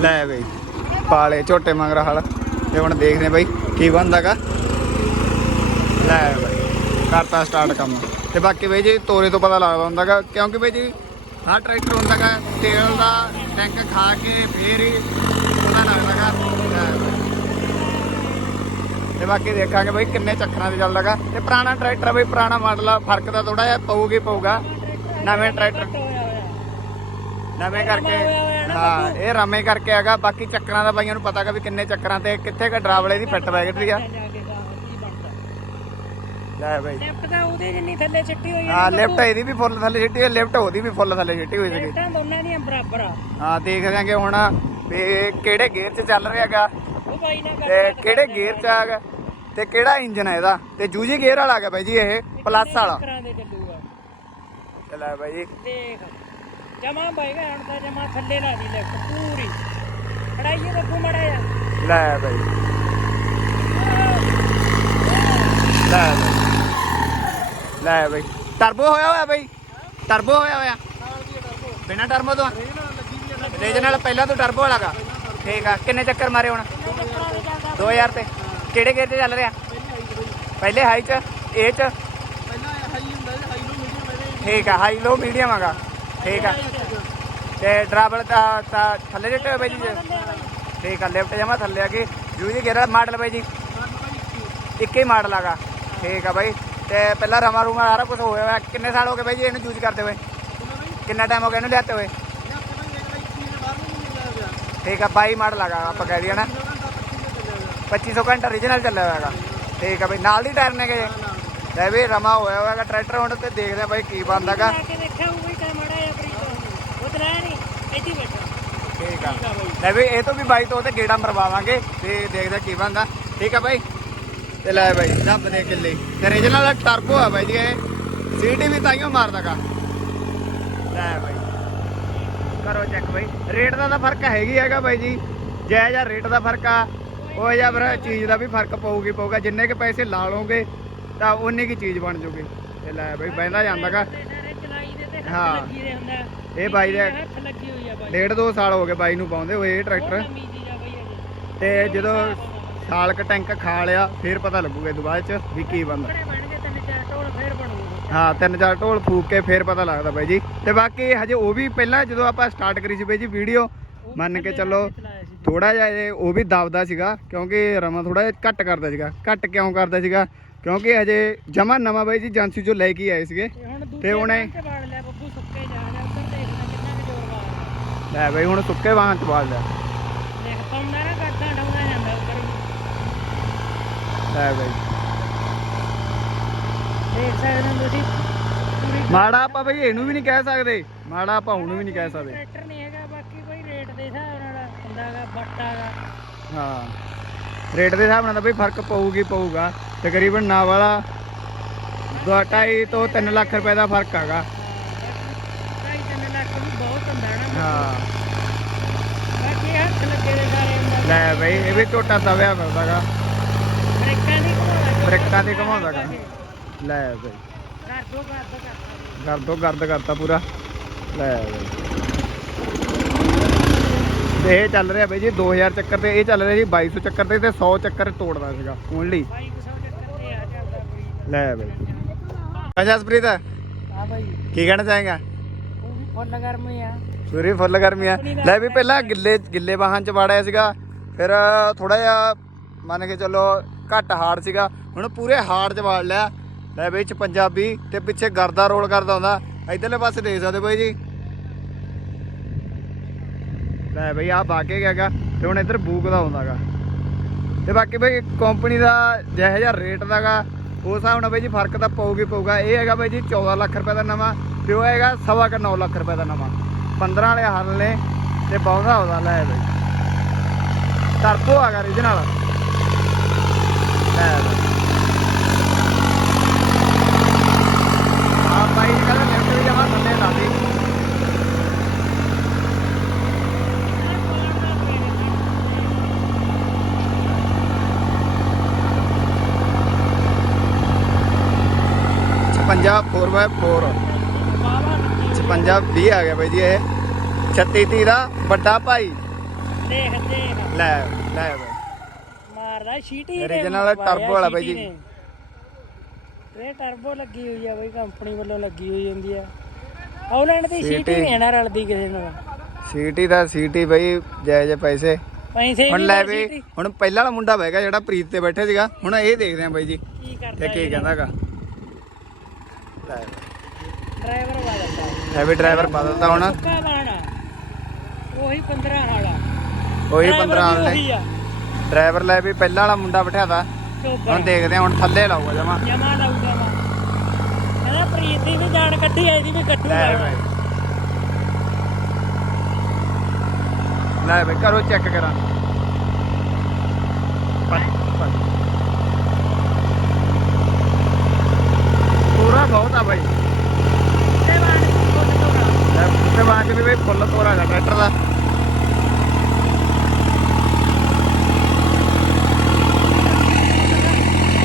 ਲੈ ਬਈ। ਪਾਲੇ ਝੋਟੇ ਮੰਗ ਰਹਾ ਤੇ ਹੁਣ ਦੇਖਦੇ ਹਾਂ ਬਈ ਕੀ ਬਣਦਾਗਾ। ਲੈ ਬਈ, ਕਰਤਾ ਸਟਾਰਟ ਕੰਮ। ਤੇ ਬਾਕੀ ਬਈ ਜੀ ਤੋਰੇ ਤੋਂ ਪਤਾ ਲੱਗਦਾ ਹੁੰਦਾਗਾ, ਕਿਉਂਕਿ ਬਈ ਜੀ ਆਹ ਟਰੈਕਟਰ ਹੁੰਦਾਗਾ, ਤੇਲ ਦਾ ਟੈਂਕ ਖਾ ਕੇ ਫੇਰ ਹੀ ਪਤਾ ਲੱਗਦਾਗਾ। ਤੇ ਬਾਕੀ ਦੇਖਾਂਗੇ ਬਈ ਕਿੰਨੇ ਚੱਕਰਾਂ ਤੇ ਚੱਲਦਾਗਾ। ਤੇ ਪੁਰਾਣਾ ਟਰੈਕਟਰ ਬਈ, ਪੁਰਾਣਾ ਮਾਡਲ ਆ, ਫ਼ਰਕ ਤਾਂ ਥੋੜਾ ਜਿਹਾ ਪਊਗੀ ਪਊਗਾ। ਨਵੇਂ ਟਰੈਕਟਰ ਨਵੇਂ ਕਰਕੇ ਹਾਂ ਇਹ ਰਾਮੇ ਕਰਕੇ ਹੈਗਾ ਬਾਕੀ ਚੱਕਰਾਂ ਦਾ ਬਾਈਆਂ ਨੂੰ ਪਤਾਗਾ ਵੀ ਕਿੰਨੇ ਚੱਕਰਾਂ ਤੇ ਕਿੱਥੇ ਕ ਡਰਾਵਲੇ ਦੀ ਫਿੱਟ ਬੈਟਰੀ ਆ। ਲੈ ਬਈ। ਲੈਫਟ ਦਾ ਉਹਦੇ ਜਿੰਨੀ ਥੱਲੇ ਚਿੱਟੀ ਹੋਈ ਹਾਂ ਲੈਫਟ ਇਹਦੀ ਵੀ ਫੁੱਲ ਥੱਲੇ ਛਿੱਟੀ ਹੈ ਲੈਫਟ ਉਹਦੀ ਵੀ ਫੁੱਲ ਥੱਲੇ ਛਿੱਟੀ ਹੋਈ ਸੀਗੀ। ਲੈਫਟਾਂ ਦੋਨਾਂ ਦੀਆਂ ਬਰਾਬਰ ਆ। ਹਾਂ ਦੇਖ ਲਾਂਗੇ ਹੁਣ ਵੀ ਕਿਹੜੇ ਗੇਅਰ 'ਚ ਚੱਲ ਨਾਲ ਤੇ ਕਿਹੜੇ ਗੇਅਰ 'ਚ ਆਗਾ ਤੇ ਕਿਹੜਾ ਇੰਜਨ ਹੈ ਇਹਦਾ? ਤੇ ਜੂਜੀ ਗੇਅਰ ਵਾਲਾ ਹੈਗਾ ਬਾਈ ਜੀ ਇਹ ਪਲੱਸ ਵਾਲਾ। ਤੇ ਲੈ ਬਾਈ। ਦੇਖ। ਜਮਾ ਬਾਈਗਾ ਹੁਣ ਤਾਂ ਜਮਾ ਥੱਲੇ ਲਾ ਦੀ ਲੈਫਟ ਪੂਰੀ। ਖੜਾਈਏ ਰੱਖੂ ਮੜਾ ਜਾ ਲੈ ਬਾਈ। ਲੈ ਬਾਈ। ਲੈ ਬਾਈ। ਟਰਬੋ ਹੋਇਆ ਹੋਇਆ ਬਾਈ। ਟਰਬੋ ਹੋਇਆ ਹੋਇਆ। ਬਿਨਾ ਟਰਬੋ ਤੋਂ। ਰੀਜਨਲ ਪਹਿਲਾਂ ਤੋਂ ਟਰਬੋ ਵਾਲਾਗਾ ਠੀਕ ਆ। ਕਿੰਨੇ ਚੱਕਰ ਮਾਰੇ ਹੁਣ? 2000 ਤੇ। ਕਿਹੜੇ ਗੇਅਰ 'ਚ ਚੱਲ ਰਿਹਾ? ਪਹਿਲੇ ਹਾਈ 'ਚ ਇਹ 'ਚ ਠੀਕ ਆ। ਹਾਈ ਲੋ ਮੀਡੀਅਮ ਆਗਾ ਠੀਕ ਆ। ਤੇ ਡਰਾਈਵਰ ਤਾਂ ਥੱਲੇ ਜਿੱਟੇ ਹੋਏ ਬਾਈ ਜੀ। ਠੀਕ ਆ, ਲਿਫਟ ਜਮਾ ਥੱਲੇ ਆ ਕੇ ਜੂ ਜੀ ਗੇਰਾ ਮਾਡਲ ਬਾਈ ਜੀ। ਇੱਕ ਹੀ ਮਾਡਲ ਆਗਾ। ਠੀਕ ਆ ਬਾਈ। ਤੇ ਪਹਿਲਾਂ ਰਮਾ ਰੂਮਾ ਸਾਰਾ ਕੁਝ ਹੋਇਆ ਹੋਇਆ। ਕਿੰਨੇ ਸਾਲ ਹੋ ਗਏ ਬਾਈ ਜੀ ਇਹਨੂੰ ਯੂਜ਼ ਕਰਦੇ ਹੋਏ? ਕਿੰਨਾ ਟਾਈਮ ਹੋ ਗਿਆ ਇਹਨੂੰ ਲਿਆਤੇ ਹੋਏ? ਠੀਕ ਆ 22 ਮਾਡਲ ਆਗਾ, ਆਪਾਂ ਕਹਿ ਦਈਏ ਨਾ 2500 ਘੰਟਾ ਰੀਜਨਲ ਚੱਲਿਆ ਹੋਇਆ ਹੈਗਾ। ਠੀਕ ਆ ਬਾਈ। ਨਾਲ ਦੀ ਟਾਇਰ ਨੇ ਗਏ ਲੈ ਵੀ ਰਮਾ ਹੋਇਆ ਹੋਇਆ ਹੈਗਾ। ਟਰੈਕਟਰ ਹੁਣ ਤੇ ਦੇਖਦੇ ਆ ਬਾਈ ਕੀ ਬਣਦਾਗਾ ਆ ਕੇ ਦੇਖਿਆ ਉਹ ਵੀ ਤਾਂ ਮੜਾ ਜਾ ਪ੍ਰੀਤ ਉਹ ਤਾਂ ਨਹੀਂ ਇੱਥੇ ਬੈਠਾ ਠੀਕ ਆ। ਲੈ ਵੀ, ਇਹ ਤੋਂ ਵੀ ਬਾਈ ਤੋਂ ਤੇ ਗੇੜਾ ਮਰਵਾਵਾਂਗੇ ਤੇ ਦੇਖਦੇ ਕੀ ਬਣਦਾ। ਠੀਕ ਆ ਬਾਈ? ਤੇ ਲੈ ਬਾਈ, ਰੱਬ ਦੇ ਕਿੱਲੇ। ਤੇ ਰੀਜਨਲ ਟਰਬੋ ਆ ਬਾਈ ਜੀ, ਇਹ ਸੀਟੀ ਵੀ ਤਾਈਓ ਮਾਰਦਾਗਾ ਲੈ ਬਾਈ। ਕਰੋ ਚੈੱਕ ਬਾਈ। ਰੇਟ ਦਾ ਤਾਂ ਫ਼ਰਕ ਹੈਗੀ ਹੈਗਾ ਬਾਈ ਜੀ। ਜੈ ਜਾਂ ਰੇਟ ਦਾ ਫ਼ਰਕ ਆ। ਉਹ ਜਾਂ ਫਿਰ ਚੀਜ਼ ਦਾ ਵੀ ਫ਼ਰਕ ਪਊਗੀ, ਪਊਗਾ। ਜਿੰਨੇ ਕੇ ਪੈਸੇ ਲਾ ਲਓਗੇ, ਤਾਂ ਉਨੀ ਕੀ ਚੀਜ਼ ਬਣ ਜੂਗੀ। ਤੇ ਲੈ ਬਾਈ, ਬਹਿੰਦਾ ਜਾਂਦਾਗਾ ਸਾਰੇ ਦੇ ਤੇ ਹੱਥ ਹਾਂ। ਲੱਗੀ ਦੇ ਹੁੰਦਾ ਇਹ ਬਾਈ ਦੇ ਹੱਥ ਲੱਗੀ ਹੋਈ ਆ ਬਾਈ। ਡੇਢ ਦੋ ਸਾਲ ਹੋ ਗਏ ਬਾਈ ਨੂੰ ਪਾਉਂਦੇ ਹੋਏ ਇਹ ਟਰੈਕਟਰ। ਬਾਈ ਤੇ ਜਦੋਂ ਸਾਲ ਕ ਟੈਂਕ ਖਾ ਲਿਆ ਫਿਰ ਪਤਾ ਲੱਗੂਗਾ ਇਹ ਤੋਂ ਬਾਅਦ ਚ ਵੀ ਕੀ ਬਣਦਾ। ਕੱਪੜੇ ਬਣ ਗਏ ਤਿੰਨ ਚਾਰ ਢੋਲ ਫੇਰ ਬਣੂਗਾ। ਹਾਂ ਤਿੰਨ ਚਾਰ ਢੋਲ ਫੂਕ ਕੇ ਫਿਰ ਪਤਾ ਲੱਗਦਾ ਬਾਈ ਜੀ। ਤੇ ਬਾਕੀ ਹਜੇ ਉਹ ਵੀ ਪਹਿਲਾਂ ਜਦੋਂ ਆਪਾਂ ਸਟਾਰਟ ਕਰੀ ਸੀ ਬਾਈ ਜੀ ਵੀਡੀਓ ਮੰਨ ਕੇ ਚੱਲੋ ਥੋੜਾ ਜਿਹਾ ਇਹ ਉਹ ਵੀ ਦਬਦਾ ਸੀਗਾ ਕਿਉਂਕਿ ਰਮਾ ਥੋੜਾ ਜਿਹਾ ਘੱਟ ਕਰਦਾ ਸੀਗਾ ਘੱਟ ਕਿਉਂ ਕਰਦਾ ਸੀਗਾ? ਕਿਉਂਕਿ ਹਜੇ ਜਮਾ ਨਵਾਂ ਬਾਈ ਜੀ ਏਜੰਸੀ ਚੋਂ ਲੈ ਕੇ ਆਏ ਸੀਗੇ। ਤੇ ਹੁਣ ਦੂਜੇ ਤੇ ਹੁਣ ਇਹ- ਤੇ ਵਾੜ ਲਿਆ ਬੱਬੂ ਸੁੱਕੇ ਜਾ ਰਿਹਾ ਉੱਧਰ ਦੇਖਦਾ ਕਿੰਨਾ ਕੁ ਜ਼ੋਰ ਮਾਰਦਾ ਲੈ ਬਾਈ ਹੁਣ ਸੁੱਕੇ ਵਾਹਨ ਚ ਬਾਲ ਲਿਆ ਦੇਖ ਪਾਉਂਦਾ ਨਾ ਕਰਦਾ ਡਾਉਂਦਾ ਜਾਂਦਾ ਉੱਧਰ ਲੈ ਬਾਈ। ਦੇਖ ਸਕਦੇ ਹੋ ਤੁਸੀਂ ਪੂਰੀ ਮਾੜਾ ਆਪਾਂ ਬਈ ਇਹਨੂੰ ਵੀ ਨਹੀਂ ਕਹਿ ਸਕਦੇ। ਮਾੜਾ ਆਪਾਂ ਉਹਨੂੰ ਵੀ ਨਹੀਂ ਕਹਿ ਸਕਦੇ। ਟਰੈਕਟਰ ਨਹੀਂ ਹੈਗਾ ਬਾਕੀ ਕੋਈ ਰੇਟ ਦੇ ਹਿਸਾਬ ਨਾਲ ਹੁੰਦਾਗਾ ਬੱਟਾਗਾ ਹਾਂ। ਰੇਟ ਦੇ ਹਿਸਾਬ ਨਾਲ ਤਾਂ ਬਈ ਫ਼ਰਕ ਪਊਗੀ ਪਊਗਾ। ਤਕਰੀਬਨ ਨਾ ਵਾਲਾ 2.5 ਤੋਂ 3 ਲੱਖ ਰੁਪਏ ਦਾ ਫ਼ਰਕ ਹੈਗਾ ਲੱਖ ਵੀ ਬਹੁਤ ਹੁੰਦਾ ਨਾ। ਹਾਂ। ਬਾਕੀ ਹੱਥ ਲੱਗੇ ਦੇ ਸਾਰੇ ਹੁੰਦਾ ਲੈ ਬਈ ਇਹ ਵੀ ਝੋਟਾ ਦਵਿਆ ਫਿਰਦਾਗਾ। ਬ੍ਰੇਕਾਂ ਦੀ ਘੁਮਾਉਂਦਾ ਬ੍ਰੇਕਾਂ ਦੀ ਘੁਮਾਉਂਦਾਗਾ ਲੈ ਬਈ। ਕਰ ਦੋ ਕਰ ਦੋ ਕਰ ਦੋ ਗਰਦ ਕਰਤਾ ਪੂਰਾ। ਲੈ ਬਈ। ਤੇ ਇਹ ਚੱਲ ਰਿਹਾ ਬਈ ਜੀ 2000 ਚੱਕਰ ਤੇ ਇਹ ਚੱਲ ਰਿਹਾ ਜੀ 2200 ਚੱਕਰ ਤੇ ਤੇ 100 ਚੱਕਰ ਤੋੜਦਾ ਸੀਗਾ ਓਨਲੀ। ਬਾਈ ਕੁਸਾ ਚੱਕਰ ਤੇ ਆ ਚੱਲਦਾ ਬਈ ਲੈ ਬਈ। ਅੱਛਾ ਸਪ੍ਰੀਤ ਆ ਬਾਈ। ਕੀ ਕਹਿਣਾ ਚਾਹੇਗਾ? ਉਹ ਫੁੱਲ ਗਰਮ ਆ। ਸੂਰੀ ਫੁੱਲ ਗਰਮੀ ਆ। ਲੈ ਵੀ ਪਹਿਲਾਂ ਗਿੱਲੇ ਗਿੱਲੇ ਵਾਹਨ ਚ ਵਾੜਿਆ ਸੀਗਾ। ਫਿਰ ਥੋੜਾ ਜਿਹਾ ਮੰਨ ਕੇ ਚੱਲੋ ਘੱਟ ਹਾਰਡ ਸੀਗਾ। ਹੁਣ ਪੂਰੇ ਹਾਰਡ ਚ ਵਾੜ ਲਿਆ। ਲੈ ਬਈ ਚ ਪੰਜਾਬੀ ਤੇ ਪਿੱਛੇ ਗਰਦਾ ਰੋਲ ਕਰਦਾ ਹੁੰਦਾ। ਇਧਰਲੇ ਪਾਸੇ ਦੇਖ ਸਕਦੇ ਬਾਈ ਜੀ। ਲੈ ਬਈ ਆ ਬਾਕੇ ਗਿਆਗਾ ਤੇ ਹੁਣ ਇੱਧਰ ਬੂਕ ਦਾ ਹੁੰਦਾਗਾ। ਤੇ ਬਾਕੀ ਬਈ ਕੰਪਨੀ ਦਾ ਜਿਹੋ ਜਿਹਾ ਰੇਟ ਦਾਗਾ ਉਸ ਹਿਸਾਬ ਨਾਲ ਬਈ ਜੀ ਫ਼ਰਕ ਤਾਂ ਪਊਗੀ ਪਊਗਾ। ਇਹ ਹੈਗਾ ਬਈ ਜੀ 14 ਲੱਖ ਰੁਪਏ ਦਾ ਨਵਾਂ ਤੇ ਉਹ ਹੈਗਾ, ਸਵਾ ਕੁ 9 ਲੱਖ ਰੁਪਏ ਦਾ ਨਵਾਂ। 15 ਵਾਲੇ ਹੱਲ ਨੇ ਤੇ ਬਹੁਤਾ ਉਹਦਾ ਲੈ ਬਈ। ਟਰਬੋ ਹੈਗਾ ਰੀਜਨਲ ਲੈ ਆ ਬਾਈ ਜੀ ਲੈਫਟ ਵੀ ਜਮਾ ਥੱਲੇ ਲਾ ਦੇ। ਪੰਜਾਹ 4x4 56 20 ਆ ਗਿਆ ਬਾਈ ਜੀ ਇਹ। 36 30 ਦਾ ਵੱਡਾ ਭਾਈ। ਦੇਖ ਦੇਖ ਲੈ ਲੈ ਬਾਈ। ਮਾਰਦਾ ਸ਼ੀਟੀ ਮਾਰਿਆ turbo ਵਾਲਾ ਬਾਈ ਜੀ। ਇਹ ਟਰਬੋ ਲੱਗੀ ਹੋਈ ਆ ਬਈ ਕੰਪਨੀ ਵੱਲੋਂ ਲੱਗੀ ਹੋਈ ਹੁੰਦੀ ਆ। ਆਉਲੈਂਡ ਦੀ ਸ਼ੀਟੀ। ਨਹੀਂ ਨਾ ਰਲਦੀ ਕਿਸੇ ਨਾਲ। ਸੀਟੀ ਦਾ ਸੀਟੀ ਬਈ ਜੈ ਜੈ ਪੈਸੇ। ਪੈਸੇ ਹੁਣ ਲੈ ਵੀ। ਹੁਣ ਪਹਿਲਾਂ ਵਾਲਾ ਮੁੰਡਾ ਬਹਿ ਗਿਆ ਜਿਹੜਾ ਪ੍ਰੀਤ ਤੇ ਬੈਠੇ ਸੀਗਾ। ਹੁਣ ਇਹ ਦੇਖਦੇ ਆਂ ਬਾਈ ਜੀ। ਕੀ ਕਰਦਾ ਤੇ ਕੀ ਕਹਿੰਦਾਗਾ ਲੈ। ਡਰਾਈਵਰ ਬਦਲਦਾ ਲੈ ਵੀ ਡਰਾਈਵਰ ਬਦਲਦਾ ਹੁਣ। ਸੁੱਕਾ ਉਹੀ 15 ਵਾਲਾ। ਉਹੀ driver 15 ਵੀ ਵਾਲੇ। ਉਹੀ ਆ। ਡਰਾਈਵਰ ਲੈ ਵੀ ਪਹਿਲਾਂ ਵਾਲਾ ਮੁੰਡਾ ਬਿਠਾਦਾ ਚੋਬਰ ਹੁਣ ਦੇਖਦੇ ਹੁਣ ਥੱਲੇ ਲਾਊਗਾ ਜਮਾ। ਜਮਾ ਲਾਊਗਾ ਵਾ। ਕਹਿੰਦਾ ਪ੍ਰੀਤ ਦੀ ਵੀ ਜਾਨ ਕੱਢੀ ਐ ਇਹਦੀ ਵੀ ਕੱਢੂ ਲੈ ਬਾਈ। ਕਰੋ। ਚੈੱਕ ਕਰਾਂ ਪੂਰਾ ਬਹੁਤ ਆ ਫੁੱਲ ਤੋੜਾ ਲੈ ਉੱਤੇ ਵੀ ਬਈ ਫੁੱਲ ਤੋਰਾ ਹੈਗਾ ਟਰੈਕਟਰ ਦਾ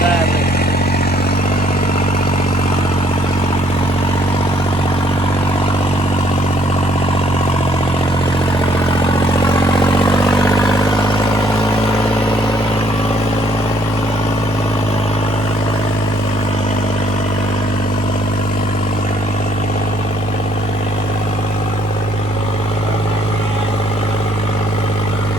ਲੈ ਬਾਈ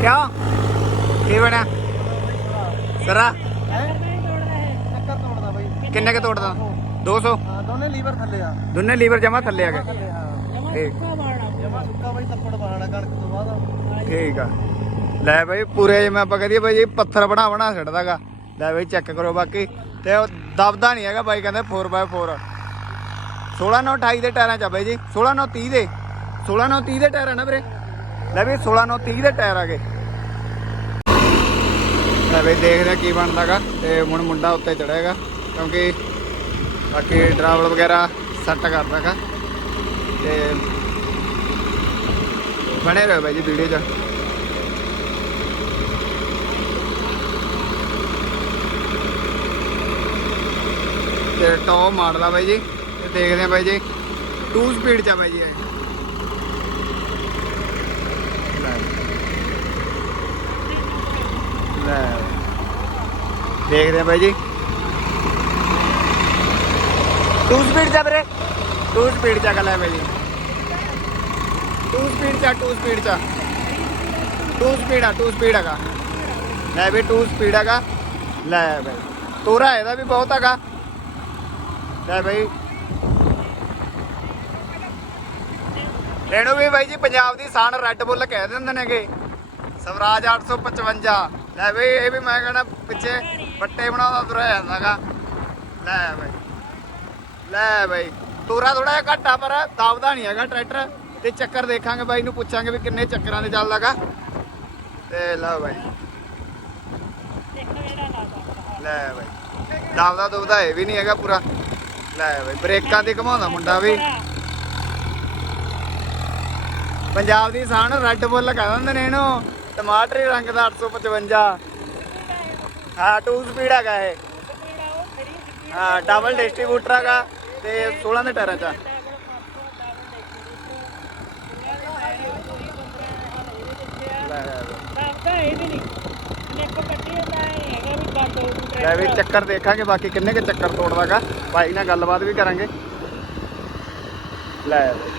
ਕਿਆ ਕੀ ਬਣਿਆ ਸਰਾ ਨਹੀਂ ਤੋੜਦਾ ਇਹ ਚੱਕਰ ਤੋੜਦਾ ਬਾਈ ਕਿੰਨੇ ਕੇ ਤੋੜਦਾ 200 ਹਾਂ ਦੋਨੇ ਲੀਵਰ ਥੱਲੇ ਆ। ਦੋਨੇ ਲੀਵਰ ਜਮਾ ਥੱਲੇ ਆ ਗਏ। ਥੱਲੇ ਹਾਂ। ਜਮਾ ਠੀਕ। ਸੁੱਕਾ ਬਾਣਾ ਜਮਾ ਸੁੱਕਾ ਬਾਈ ਤੱਪੜ ਬਹਾਣਾ ਕਣਕ ਤੋਂ ਬਾਅਦ। ਠੀਕ ਆ। ਲੈ ਬਈ ਪੂਰੇ ਜਿਵੇਂ ਆਪਾਂ ਕਹਦੀਏ ਬਈ ਪੱਥਰ ਬਣਾ ਬਣਾ ਛੱਡਦਾਗਾ। ਲੈ ਬਈ ਚੈੱਕ ਕਰੋ ਬਾਕੀ। ਤੇ ਉਹ ਦਬਦਾ ਨਹੀਂ ਹੈਗਾ ਬਾਈ ਕਹਿੰਦੇ 4x4 16 9 28 ਦੇ ਟਾਇਰਾਂ ਚ ਬਾਈ ਜੀ। 16 9 30 ਦੇ। 16 9 30 ਦੇ ਟਾਇਰ ਆ ਨਾ ਵੀਰੇ। ਲੈ ਵੀ 16 9 30 ਦੇ ਟਾਇਰ ਆ ਗਏ। ਲੈ ਬਈ ਦੇਖਦੇ ਕੀ ਬਣਦਾਗਾ। ਤੇ ਹੁਣ ਮੁੰਡਾ ਉੱਤੇ ਚੜੇਗਾ ਕਿਉਂਕਿ ਬਾਕੀ ਡਰਾਵਲ ਵਗੈਰਾ ਸੈੱਟ ਕਰਦਾਗਾ ਤੇ ਬਣੇ ਰਹੋ ਬਾਈ ਜੀ ਵੀਡੀਓ 'ਚ। ਤੇ ਟੌਪ ਮਾਡਲ ਆ ਬਾਈ ਜੀ। ਤੇ ਦੇਖਦੇ ਆ ਬਾਈ ਜੀ। 2 ਸਪੀਡ ਚ ਆ ਬਾਈ ਜੀ ਲੈ। ਦੇਖਦੇ ਆ ਬਾਈ ਜੀ। 2 ਸਪੀਡ ਚ ਆ ਵੀਰੇ। 2 ਸਪੀਡ ਚ ਆ ਗੱਲ ਹੈ ਬਾਈ ਜੀ 2 ਸਪੀਡ ਚ ਆ 2 ਸਪੀਡ ਚ ਆ 2 ਸਪੀਡ ਆ 2 ਸਪੀਡ ਹੈਗਾ। ਲੈ ਵੀ 2 ਸਪੀਡ ਹੈਗਾ। ਲੈ ਲੈ ਬਾਈ। ਇਹਨੂੰ ਵੀ ਬਾਈ ਜੀ ਪੰਜਾਬ ਦੀ ਸਾਨ ਰੈੱਡ ਬੁੱਲ ਕਹਿ ਦਿੰਦੇ ਨੇਗੇ। ਸਵਰਾਜ 855 ਲੈ ਬਈ, ਇਹ ਵੀ ਮੈਂ ਕਹਿੰਦਾ ਪਿੱਛੇ ਬੱਟੇ ਬਣਾਉਂਦਾ ਤੁਰਿਆ ਜਾਂਦਾਗਾ ਲੈ ਬਾਈ। ਲੈ ਬਾਈ, ਤੋਰਾ ਥੋੜਾ ਜਿਹਾ ਘੱਟ ਆ, ਪਰ ਦਬਦਾ ਨਹੀਂ ਹੈਗਾ ਟਰੈਕਟਰ। ਤੇ ਚੱਕਰ ਦੇਖਾਂਗੇ ਬਾਈ ਨੂੰ, ਪੁੱਛਾਂਗੇ ਵੀ ਕਿੰਨੇ ਚੱਕਰਾਂ ਤੇ ਚੱਲਦਾਗਾ ਤੇ ਲਓ ਬਾਈ। ਲੈ ਬਾਈ। ਦਬਦਾ ਦੁਬਦਾ ਇਹ ਵੀ ਨਹੀਂ ਹੈਗਾ ਪੂਰਾ। ਲੈ ਬਾਈ, ਬ੍ਰੇਕਾਂ ਤੇ ਘਮਾਉਂਦਾ ਮੁੰਡਾ ਵੀ। ਪੰਜਾਬ ਦੀ ਸਾਨ ਰੈੱਡ ਬੁੱਲ ਕਹਿ ਦਿੰਦੇ ਨੇ ਇਹਨੂੰ। ਟਮਾਟਰੀ ਰੰਗ ਦਾ 855 ਹਾਂ 2 ਸਪੀਡ ਹੈਗਾ ਇਹ। ਹਾਂ ਡਬਲ ਡਿਸਟ੍ਰੀਬਿਊਟਰ ਹੈਗਾ। ਤੇ 16 ਦੇ ਟਾਇਰਾਂ ਚ ਆ। ਲੈ ਦੱਸਦਾ ਇਹ ਲੈ ਵੀ ਚੱਕਰ ਦੇਖਾਂਗੇ, ਬਾਕੀ ਕਿੰਨੇ ਕੇ ਚੱਕਰ ਤੋੜਦਾਗਾ ਬਾਈ ਨਾਲ ਗੱਲਬਾਤ ਵੀ ਕਰਾਂਗੇ ਲੈ ਬਈ।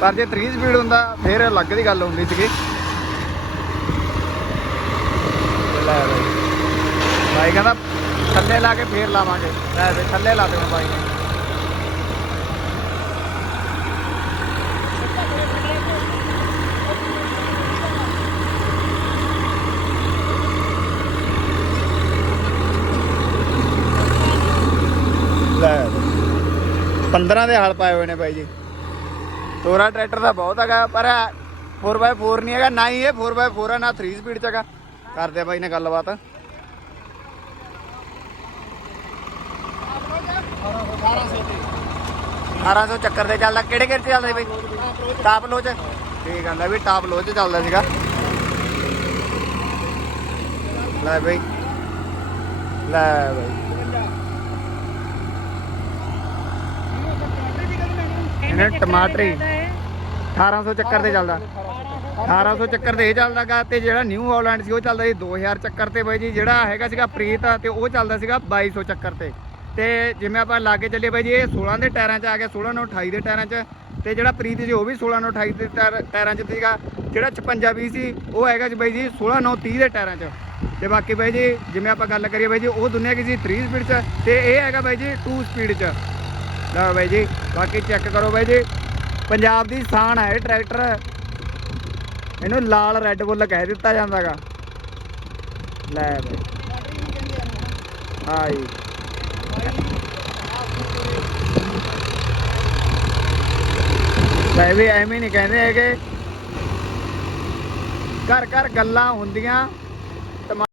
ਪਰ ਜੇ 3 ਸਪੀਡ ਹੁੰਦਾ, ਫਿਰ ਅਲੱਗ ਦੀ ਗੱਲ ਹੁੰਦੀ ਸੀਗੀ ਲੈ ਬਈ ਬਾਈ ਕਹਿੰਦਾ ਥੱਲੇ ਲਾ ਕੇ ਫੇਰ ਲਾਵਾਂਗੇ। ਲੈ ਬਈ ਥੱਲੇ ਲਾ ਦੇ ਬਾਈ ਨੇ। ਲੈ। 15 ਦੇ ਹਲ ਪਾਏ ਹੋਏ ਨੇ ਬਾਈ ਜੀ। ਤੋਰਾ ਟਰੈਕਟਰ ਦਾ ਬਹੁਤ ਹੈਗਾ, ਪਰ 4x4 ਨਹੀਂ ਹੈਗਾ, ਨਾ ਹੀ ਇਹ 4x4 ਹੈ ਨਾ 3 ਸਪੀਡ ਚ ਹੈਗਾ। ਕਰਦੇ ਆ ਬਾਈ ਨੇ ਗੱਲਬਾਤ। 1800 ਚੱਕਰ ਦੇ ਚੱਲਦਾ। ਕਿਹੜੇ ਕਿਹੜੇ ਚੱਲਦਾ ਸੀ ਬਾਈ? ਟਾਪ ਲੋ ਚ ਠੀਕ ਆ ਲੈ ਵੀ ਟਾਪ ਲੋ ਚ ਚੱਲਦਾ ਸੀਗਾ। ਲੈ ਬਾਈ। ਲੈ ਬਾਈ। ਇਹਨੇ ਟਮਾਟਰੀ। 1800 ਚੱਕਰ ਤੇ ਚੱਲਦਾ। 1800 ਚੱਕਰ ਤੇ ਇਹ ਚੱਲਦਾਗਾ ਤੇ ਜਿਹੜਾ ਨਿਊ ਹਾਲੈਂਡ ਸੀ ਉਹ ਚੱਲਦਾ ਸੀ 2000 ਚੱਕਰ ਤੇ ਬਾਈ ਜੀ। ਜਿਹੜਾ ਹੈਗਾ ਸੀਗਾ ਪ੍ਰੀਤ ਤੇ ਉਹ ਚੱਲਦਾ ਸੀਗਾ 2200 ਚੱਕਰ ਤੇ। ਤੇ ਜਿਵੇਂ ਆਪਾਂ ਲਾਗੇ ਚੱਲੇ ਬਾਈ ਜੀ, ਇਹ 16 ਦੇ ਟਾਇਰਾਂ 'ਚ ਆ ਗਿਆ 16 ਨੂੰ 28 ਦੇ ਟਾਇਰਾਂ 'ਚ। ਤੇ ਜਿਹੜਾ ਪ੍ਰੀਤ ਜੀ, ਉਹ ਵੀ 16 ਨੂੰ 28 ਦੇ ਟਾਇਰ- ਟਾਇਰਾਂ 'ਚ ਸੀਗਾ। ਜਿਹੜਾ 56 20 ਸੀ, ਉਹ ਹੈਗਾ ਜੀ ਬਾਈ ਜੀ 16 ਨੂੰ 30 ਦੇ ਟਾਇਰਾਂ 'ਚ। ਤੇ ਬਾਕੀ ਬਾਈ ਜੀ, ਜਿਵੇਂ ਆਪਾਂ ਗੱਲ ਕਰੀਏ ਬਾਈ ਜੀ, ਉਹ ਦੁਨੀਆ ਕੀ ਸੀ 3 ਸਪੀਡ 'ਚ। ਤੇ ਇਹ ਹੈਗਾ ਬਾਈ ਜੀ 2 ਸਪੀਡ 'ਚ। ਲਓ ਬਾਈ ਜੀ, ਬਾਕੀ ਚੈੱਕ ਕਰੋ ਬਾਈ ਜੀ। ਪੰਜਾਬ ਦੀ ਸ਼ਾਨ ਹੈ ਇਹ ਟਰੈਕਟਰ ਇਹਨੂੰ ਲਾਲ ਰੈੱਡ ਬੁੱਲ ਕਹਿ ਦਿੱਤਾ ਜਾਂਦਾਗਾ ਲੈ ਬਾਈ। ਹਾਂ ਜੀ ਵੀ ਐਵੇਂ ਨਹੀਂ ਕਹਿੰਦੇ ਹੈਗੇ। ਘਰ ਘਰ ਗੱਲਾਂ ਹੁੰਦੀਆਂ।